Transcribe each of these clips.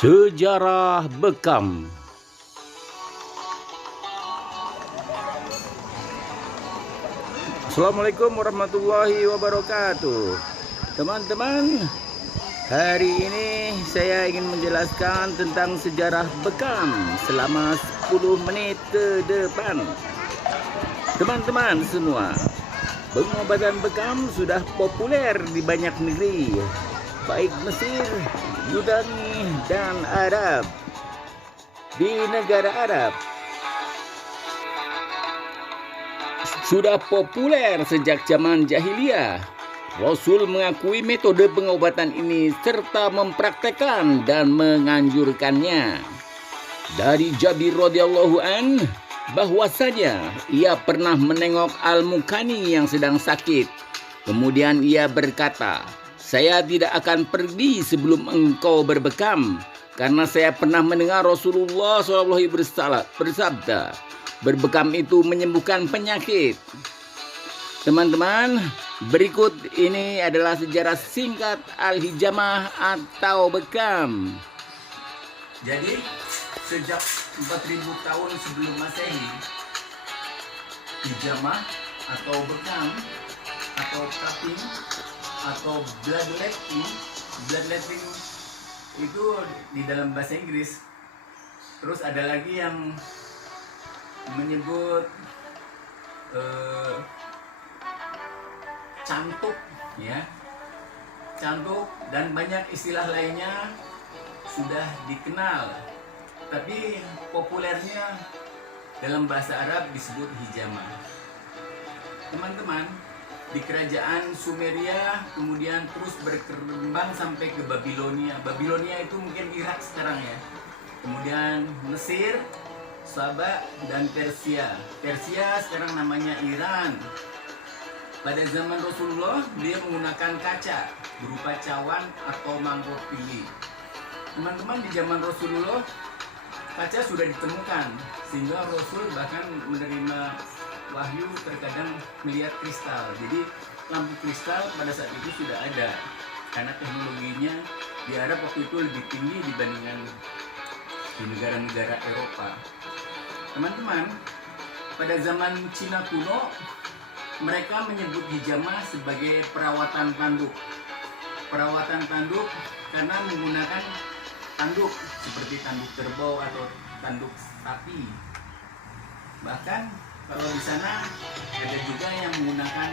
Sejarah bekam. Assalamualaikum warahmatullahi wabarakatuh. Teman-teman, hari ini saya ingin menjelaskan tentang sejarah bekam selama 10 menit ke depan. Teman-teman semua, pengobatan bekam sudah populer di banyak negeri, baik Mesir, Yunani, dan Arab. Di negara Arab sudah populer sejak zaman jahiliyah. Rasul mengakui metode pengobatan ini serta mempraktekkan dan menganjurkannya. Dari Jabir radhiyallahu an bahwasanya ia pernah menengok Al-Mukani yang sedang sakit. Kemudian ia berkata, "Saya tidak akan pergi sebelum engkau berbekam, karena saya pernah mendengar Rasulullah SAW bersabda, berbekam itu menyembuhkan penyakit." Teman-teman, berikut ini adalah sejarah singkat Al-Hijamah atau bekam. Jadi, sejak 4000 tahun sebelum Masehi, hijamah atau bekam atau cupping atau bloodletting itu di dalam bahasa Inggris. Terus ada lagi yang menyebut cantuk, ya, cantuk, dan banyak istilah lainnya sudah dikenal. Tapi populernya dalam bahasa Arab disebut hijamah. Teman-teman, di kerajaan Sumeria kemudian terus berkembang sampai ke Babilonia. Babilonia itu mungkin Irak sekarang ya. Kemudian Mesir, Saba, dan Persia. Persia sekarang namanya Iran. Pada zaman Rasulullah dia menggunakan kaca berupa cawan atau mangkok pili. Teman-teman, di zaman Rasulullah kaca sudah ditemukan sehingga Rasul bahkan menerima wahyu terkadang melihat kristal. Jadi lampu kristal pada saat itu sudah ada karena teknologinya di Arab waktu itu lebih tinggi dibandingkan di negara-negara Eropa. Teman-teman, pada zaman Cina kuno mereka menyebut hijamah sebagai perawatan tanduk. Perawatan tanduk karena menggunakan tanduk seperti tanduk kerbau atau tanduk sapi. Bahkan kalau di sana ada juga yang menggunakan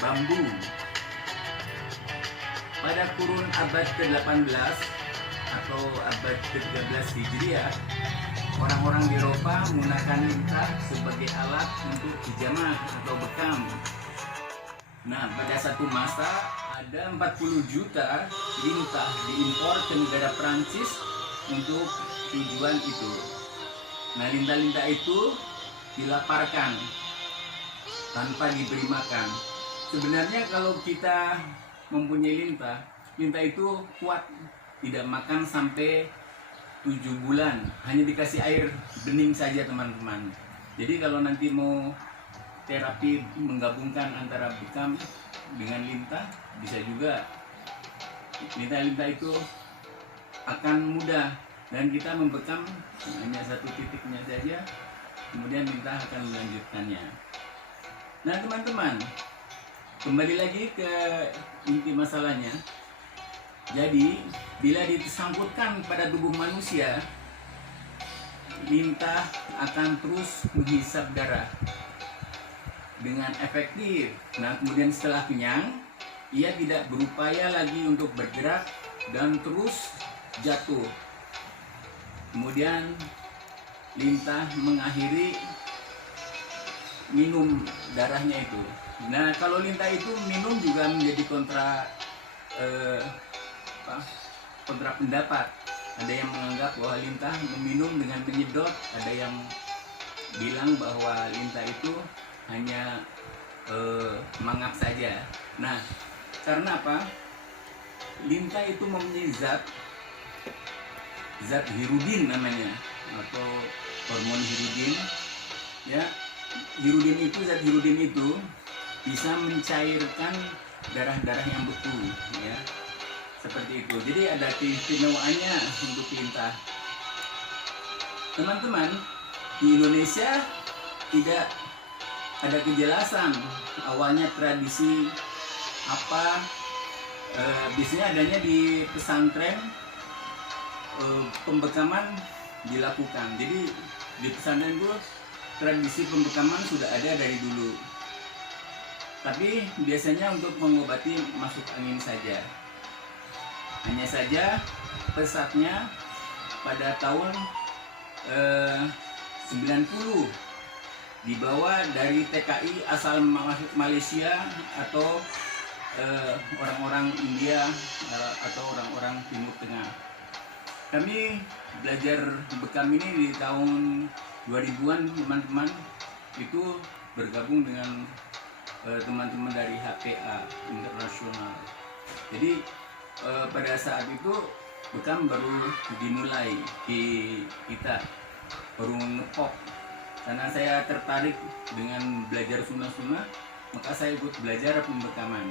bambu. Pada kurun abad ke-18 atau abad ke-13 Hijriah, orang-orang di Eropa menggunakan lintah sebagai alat untuk hijamah atau bekam. Nah, pada satu masa ada 40 juta lintah diimpor ke negara Prancis untuk tujuan itu. Nah, lintah-lintah itu dilaparkan tanpa diberi makan. Sebenarnya kalau kita mempunyai lintah itu kuat, tidak makan sampai 7 bulan, hanya dikasih air bening saja teman-teman. Jadi kalau nanti mau terapi menggabungkan antara bekam dengan lintah, bisa juga. Lintah-lintah itu akan mudah dan kita membekam hanya satu titiknya saja, kemudian lintah akan melanjutkannya. Nah teman-teman, kembali lagi ke inti masalahnya. Jadi bila disangkutkan pada tubuh manusia, lintah akan terus menghisap darah dengan efektif. Nah kemudian setelah kenyang, ia tidak berupaya lagi untuk bergerak dan terus jatuh. Kemudian lintah mengakhiri minum darahnya itu. Nah kalau lintah itu minum juga menjadi kontra pendapat. Ada yang menganggap bahwa lintah meminum dengan menyedot, ada yang bilang bahwa lintah itu hanya mangap saja. Nah karena apa? Lintah itu mempunyai zat hirudin namanya, atau hirudin. Ya, zat hirudin itu bisa mencairkan darah-darah yang beku, ya. Seperti itu. Jadi ada keistimewaannya untuk tinta. Teman-teman, di Indonesia tidak ada kejelasan awalnya tradisi apa. Biasanya adanya di pesantren, pembekaman dilakukan. Jadi di pesantren itu tradisi pembekaman sudah ada dari dulu. Tapi biasanya untuk mengobati masuk angin saja. Hanya saja pesatnya pada tahun 90 dibawa dari TKI asal Malaysia atau orang-orang India atau orang-orang Timur Tengah. Kami belajar bekam ini di tahun 2000-an, teman-teman, itu bergabung dengan teman-teman dari HPA internasional. Jadi pada saat itu bekam baru dimulai di kita, baru ngepop. Karena saya tertarik dengan belajar sunnah-sunnah, maka saya ikut belajar pembekaman.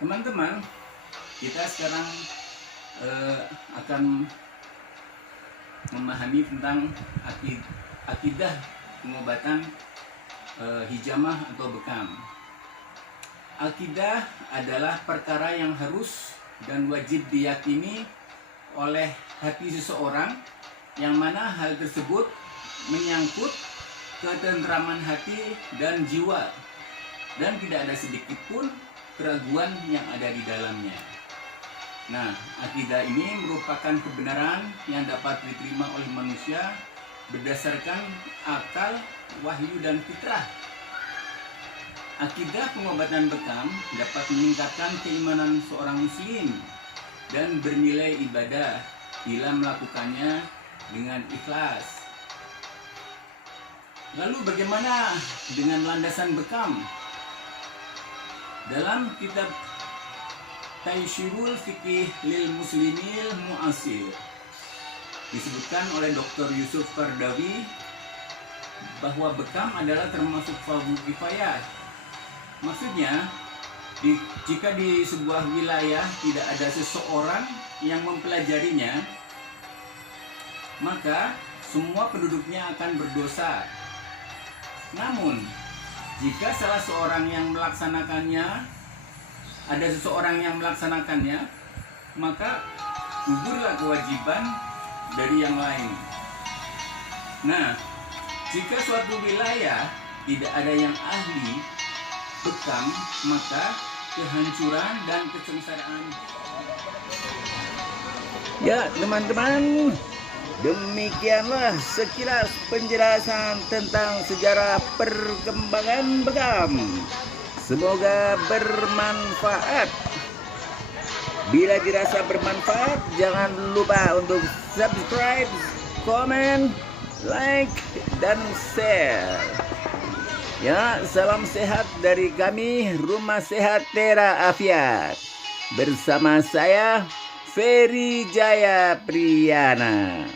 Teman-teman, kita sekarang akan memahami tentang akidah pengobatan hijamah atau bekam. Akidah adalah perkara yang harus dan wajib diyakini oleh hati seseorang, yang mana hal tersebut menyangkut ketentraman hati dan jiwa, dan tidak ada sedikit pun keraguan yang ada di dalamnya. Nah, akidah ini merupakan kebenaran yang dapat diterima oleh manusia berdasarkan akal, wahyu, dan fitrah. Akidah pengobatan bekam dapat meningkatkan keimanan seorang muslim dan bernilai ibadah bila melakukannya dengan ikhlas. Lalu bagaimana dengan landasan bekam? Dalam kitab Taysirul Fiqih lil Muslimil Mu'asir disebutkan oleh Dr. Yusuf Qardawi bahwa bekam adalah termasuk fardu kifayah. Maksudnya, jika di sebuah wilayah tidak ada seseorang yang mempelajarinya, maka semua penduduknya akan berdosa. Namun, jika salah seorang yang melaksanakannya, ada seseorang yang melaksanakannya, maka gugurlah kewajiban dari yang lain. Nah, jika suatu wilayah tidak ada yang ahli bekam, maka kehancuran dan kesengsaraan. Ya, teman-teman, demikianlah sekilas penjelasan tentang sejarah perkembangan bekam. Semoga bermanfaat. Bila dirasa bermanfaat, jangan lupa untuk subscribe, komen, like, dan share. Ya, salam sehat dari kami, Rumah Sehat Tera Afiat. Bersama saya, Ferry Jaya Priyana.